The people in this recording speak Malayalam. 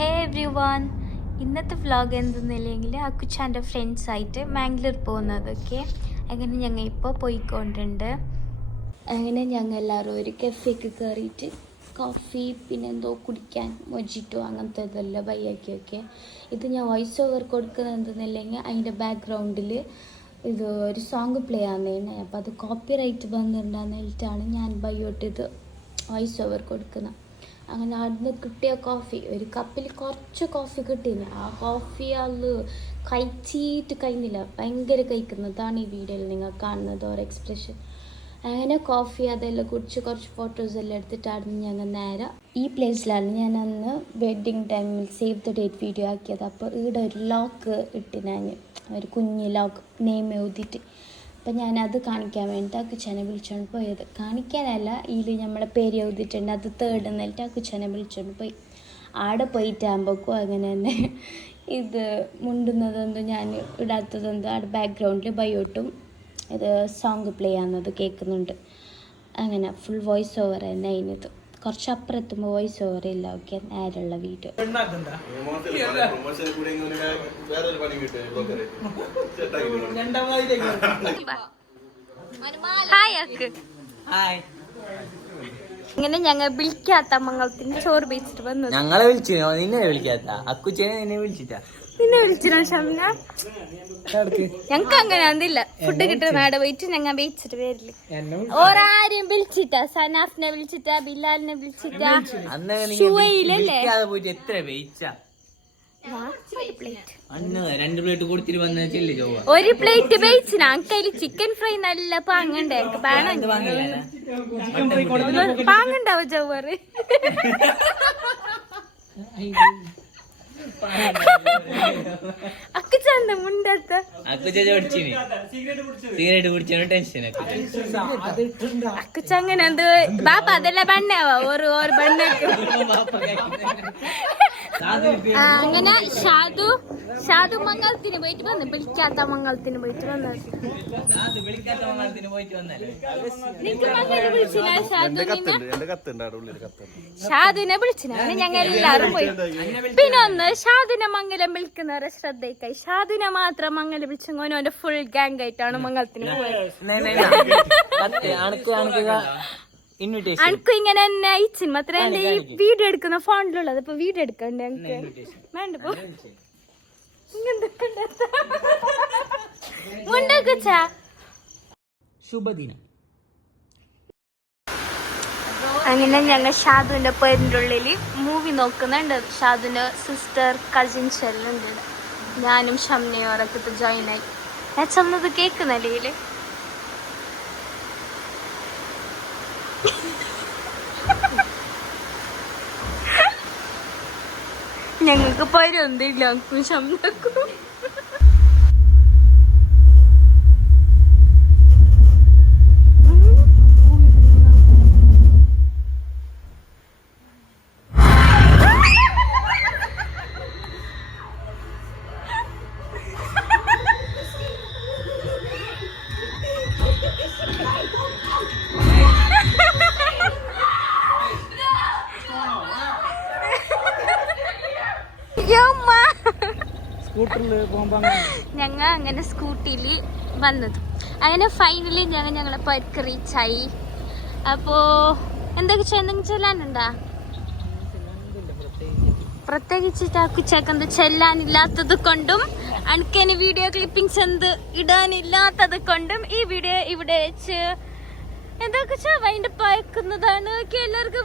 ഹേ എവ്രി വൺ, ഇന്നത്തെ വ്ളോഗ് എന്തെന്നില്ലെങ്കിൽ അക്കുച്ചാൻ്റെ ഫ്രണ്ട്സായിട്ട് മാംഗ്ലൂർ പോകുന്നതൊക്കെ അങ്ങനെ ഞങ്ങൾ ഇപ്പോൾ പോയിക്കൊണ്ടുണ്ട്. അങ്ങനെ ഞങ്ങൾ എല്ലാവരും ഒരു കഫേക്ക് കയറിയിട്ട് കോഫി പിന്നെന്തോ കുടിക്കാൻ മൊജിറ്റോ അങ്ങനത്തെ ഇതെല്ലാം ബൈയാക്കിയൊക്കെ. ഇത് ഞാൻ വോയിസ് ഓവർ കൊടുക്കുന്നത് എന്തെന്നില്ലെങ്കിൽ അതിൻ്റെ ബാക്ക്ഗ്രൗണ്ടിൽ ഇത് ഒരു സോങ് പ്ലേ ആകുന്നതാണ്. അപ്പോൾ അത് കോപ്പി റൈറ്റ് വന്നിട്ടുണ്ടെന്ന് വെച്ചിട്ടാണ് ഞാൻ ബൈയോട്ട് ഇത് വോയിസ് ഓവർ കൊടുക്കുന്നത്. അങ്ങനെ അവിടുന്ന് കിട്ടിയ കോഫി, ഒരു കപ്പിൽ കുറച്ച് കോഫി കിട്ടീന്. ആ കോഫി അത് കഴിച്ചിട്ട് കഴിഞ്ഞില്ല, ഭയങ്കര കഴിക്കുന്നതാണ് ഈ വീഡിയോയിൽ നിങ്ങൾ കാണുന്നത് ഓരോ എക്സ്പ്രഷൻ. അങ്ങനെ കോഫി അതെല്ലാം കുടിച്ച് കുറച്ച് ഫോട്ടോസ് എല്ലാം എടുത്തിട്ടായിരുന്നു ഞങ്ങൾ നേരെ ഈ പ്ലേസിലാണ് ഞാൻ അന്ന് വെഡ്ഡിങ് ടൈമിൽ സേവ് ദ ഡേറ്റ് വീഡിയോ ആക്കിയത്. അപ്പോൾ ഇവിടെ ഒരു ലോക്ക് ഇട്ട് ഞാൻ ഒരു കുഞ്ഞ് ലോക്ക് നെയിം എഴുതിയിട്ട്, അപ്പം ഞാനത് കാണിക്കാൻ വേണ്ടിയിട്ട് ആ കുച്ചനെ വിളിച്ചുകൊണ്ട് പോയത്. കാണിക്കാനല്ല, ഇതിൽ നമ്മളെ പേര് എഴുതിയിട്ടുണ്ട്, അത് തേർഡ് എന്നിട്ട് ആ കുച്ചനെ വിളിച്ചുകൊണ്ട് പോയി. ആടെ പോയിട്ടാകുമ്പോഴേക്കും അങ്ങനെ തന്നെ ഇത് മുണ്ടുന്നതെന്തോ ഞാൻ ഇടാത്തതെന്തോ അവിടെ ബാക്ക്ഗ്രൗണ്ടിൽ ബയോട്ടും ഇത് സോങ് പ്ലേ ആകുന്നത് കേൾക്കുന്നുണ്ട്. അങ്ങനെ ഫുൾ വോയിസ് ഓവർ തന്നെ അതിനത്. കുറച്ച് അപ്പുറത്തുമ്പോൾ വോയിസ് ഓവർ ഇല്ല. ഓക്കെ, നേരെയുള്ള വീഡിയോ. ഇങ്ങനെ ഞങ്ങൾ വിളിക്കാത്ത മംഗളത്തിന് ചോറ് വെച്ചിട്ട് വന്നു. ഞങ്ങളെ വിളിച്ചു, നിന്നെ വിളിക്കാത്ത അക്കുച്ചേനെ നിന്നെ വിളിച്ചിട്ടാ. നിന്നെ വിളിച്ചില്ല ഷംന? ഞങ്ങക്ക് അങ്ങനെ ഒന്നില്ല. ഫുഡ് കിട്ടുന്ന നാട് പോയിട്ട് ഞങ്ങൾ വെച്ചിട്ട് വരില്ല. ഓരാരും വിളിച്ചിട്ടാ, സനാഫിനെ വിളിച്ചിട്ടാ, ബിലാലിനെ വിളിച്ചിട്ടാ, ഷുവയിലല്ലേ പോയിട്ട് എത്ര വെയിച്ചാ. രണ്ട് പ്ലേറ്റ് കൊടുത്തിട്ട് വന്ന ചെല്ലി ചോവ. ഒരു പ്ലേറ്റ് വെയിച്ചിന് അങ്കയില് ചിക്കൻ ഫ്രൈ നല്ല പാങ്ങണ്ടേ, പാങ്ങണ്ടാവും ചോറ്. അക്കുച്ചന്റെ മുണ്ടത്ത് സിഗരറ്റ് കുടിച്ചാണ് ടെൻഷൻ. അക്കുച്ച അങ്ങനെ എന്ത് ബാപ്പ അതെല്ലാം ബണ്ണാവാ ഓരോ ബണ്ണാക്ക്. അങ്ങനെ ഷാദു മംഗളത്തിന് പോയിട്ട് വന്നു. വിളിക്കാത്ത മംഗളത്തിന് പോയിട്ട് വന്നത്. ഷാദുവിനെ വിളിച്ചിന്. ഞങ്ങൾ എല്ലാരും പോയി. പിന്നെ ഒന്ന് ഷാദുവിനെ മംഗലം വിളിക്കുന്നവരെ ശ്രദ്ധയ്ക്കായി ഷാദുവിനെ മാത്രം മംഗലം വിളിച്ചെങ്കിൽ ഓന്റെ ഫുൾ ഗാങ് ആയിട്ടാണ് മംഗളത്തിന് പോയത്. അനക്കും ഇങ്ങനെ തന്നെ അയച്ചിന് മാത്രം എന്റെ ഈ വീഡിയോ എടുക്കുന്ന ഫോണിലുള്ളത്. ഇപ്പൊ വീഡിയോ എടുക്കണ്ടേ എനിക്ക് വേണ്ട പോ മുണ്ടക്കുച്ചാ. ശുഭദിനം. അങ്ങനെ ഞങ്ങൾ ഷാദുവിന്റെ പേരിന്റെ ഉള്ളില് മൂവി നോക്കുന്നുണ്ട്. ഷാദുവിന്റെ സിസ്റ്റർ കസിൻസ് എല്ലാം ഉണ്ട്. ഞാനും ഷംനയും അവരൊക്കെ ജോയിൻ ആയി. ഞാൻ ചെന്നത് കേൾക്കുന്നല്ലേ. ഞങ്ങൾക്ക് പേരൊന്നുമില്ല, അക്കും ഷംനക്കും. ഞങ്ങൾ അങ്ങനെ സ്കൂട്ടിയിൽ വന്നത്. അങ്ങനെ ഫൈനലി ഞങ്ങളെ പേർക്ക് റീച്ചായി. അപ്പോ എന്തൊക്കെ ചെല്ലാനുണ്ടാ? പ്രത്യേകിച്ചിട്ട് ആ കുച്ചക്കെന്ത് ചെല്ലാനില്ലാത്തത് കൊണ്ടും അനക്കന് വീഡിയോ ക്ലിപ്പിംഗ്സ് എന്ത് ഇടാനില്ലാത്തത് കൊണ്ടും ഈ വീഡിയോ ഇവിടെ വെച്ച് എന്തൊക്കെ വൈൻഡ് പയക്കുന്നതാണ്. എല്ലാവർക്കും